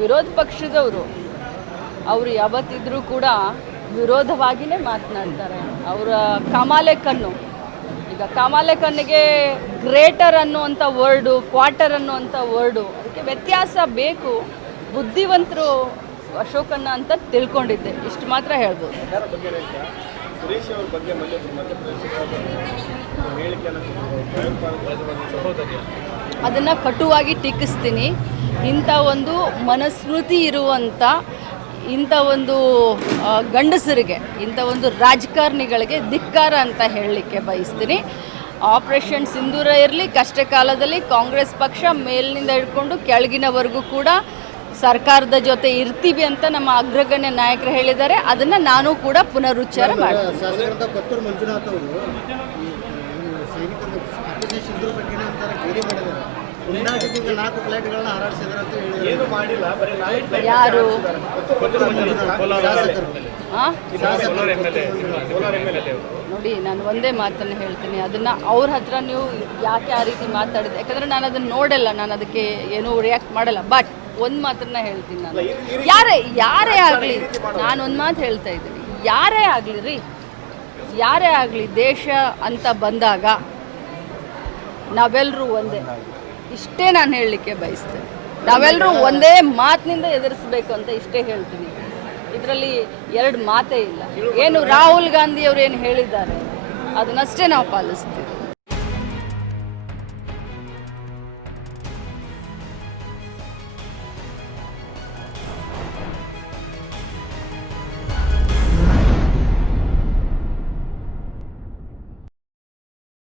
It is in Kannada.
ವಿರೋಧ ಪಕ್ಷದವರು. ಅವರು ಯಾವತ್ತಿದ್ರೂ ಕೂಡ ವಿರೋಧವಾಗಿಯೇ ಮಾತನಾಡ್ತಾರೆ. ಅವರ ಕಮಾಲೆ ಕಣ್ಣು. ಈಗ ಕಮಾಲೆ ಕಣ್ಣಿಗೆ ಗ್ರೇಟರ್ ಅನ್ನುವಂಥ ವರ್ಡು, ಕ್ವಾರ್ಟರ್ ಅನ್ನುವಂಥ ವರ್ಡು, ಅದಕ್ಕೆ ವ್ಯತ್ಯಾಸ ಬೇಕು. ಬುದ್ಧಿವಂತರು ಅಶೋಕನ್ನ ಅಂತ ತಿಳ್ಕೊಂಡಿದ್ದೆ. ಇಷ್ಟು ಮಾತ್ರ ಹೇಳ್ಬೋದು. ಅದನ್ನು ಕಟುವಾಗಿ ಟೀಕಿಸ್ತೀನಿ. ಇಂಥ ಒಂದು ಮನಸ್ಮೃತಿ ಇರುವಂಥ ಇಂಥ ಒಂದು ಗಂಡಸರಿಗೆ ಇಂಥ ಒಂದು ರಾಜಕಾರಣಿಗಳಿಗೆ ಧಿಕ್ಕಾರ ಅಂತ ಹೇಳಲಿಕ್ಕೆ ಬಯಸ್ತೀನಿ. ಆಪರೇಷನ್ ಸಿಂಧೂರ ಇರಲಿ ಕಷ್ಟ ಕಾಲದಲ್ಲಿ ಕಾಂಗ್ರೆಸ್ ಪಕ್ಷ ಮೇಲಿನಿಂದ ಹಿಡ್ಕೊಂಡು ಕೆಳಗಿನವರೆಗೂ ಕೂಡ ಸರ್ಕಾರದ ಜೊತೆ ಇರ್ತೀವಿ ಅಂತ ನಮ್ಮ ಅಗ್ರಗಣ್ಯ ನಾಯಕರು ಹೇಳಿದ್ದಾರೆ. ಅದನ್ನು ನಾನು ಕೂಡ ಪುನರುಚ್ಚಾರ ಮಾಡ್ತೀನಿ. ನಾಲ್ಕು ಫ್ಲೈಟ್ಗಳನ್ನ ಹಾರಾಡಿಸಿದ್ರು ಅಂತ ಏನು ಮಾಡಿಲ್ಲ ಬರೀ ಯಾರು? ನೋಡಿ ನಾನು ಒಂದೇ ಮಾತನ್ನು ಹೇಳ್ತೀನಿ. ಅದನ್ನು ಅವ್ರ ಹತ್ರ ನೀವು ಯಾಕೆ ಆ ರೀತಿ ಮಾತಾಡಿದೆ ಯಾಕಂದರೆ ನಾನು ಅದನ್ನು ನೋಡಲ್ಲ ನಾನು ಅದಕ್ಕೆ ಏನೂ ರಿಯಾಕ್ಟ್ ಮಾಡಲ್ಲ. ಬಟ್ ಒಂದು ಮಾತನ್ನ ಹೇಳ್ತೀನಿ ನಾನು. ಯಾರೇ ಯಾರೇ ಆಗಲಿ ನಾನು ಒಂದ್ ಮಾತು ಹೇಳ್ತಾ ಇದ್ದೀನಿ. ಯಾರೇ ಆಗಲಿ ರೀ ಯಾರೇ ಆಗಲಿ ದೇಶ ಅಂತ ಬಂದಾಗ ನಾವೆಲ್ಲರೂ ಒಂದೇ. ಇಷ್ಟೇ ನಾನು ಹೇಳಲಿಕ್ಕೆ ಬಯಸ್ತೇನೆ. ನಾವೆಲ್ಲರೂ ಒಂದೇ ಮಾತಿನಿಂದ ಎದುರಿಸಬೇಕು ಅಂತ ಇಷ್ಟೇ ಹೇಳ್ತೀನಿ. ಇದರಲ್ಲಿ ಎರಡು ಮಾತೇ ಇಲ್ಲ. ಏನು ರಾಹುಲ್ ಗಾಂಧಿ ಅವರು ಏನು ಹೇಳಿದ್ದಾರೆ, ಅದನ್ನಷ್ಟೇ ನಾವು ಪಾಲಿಸ್ತೀವಿ.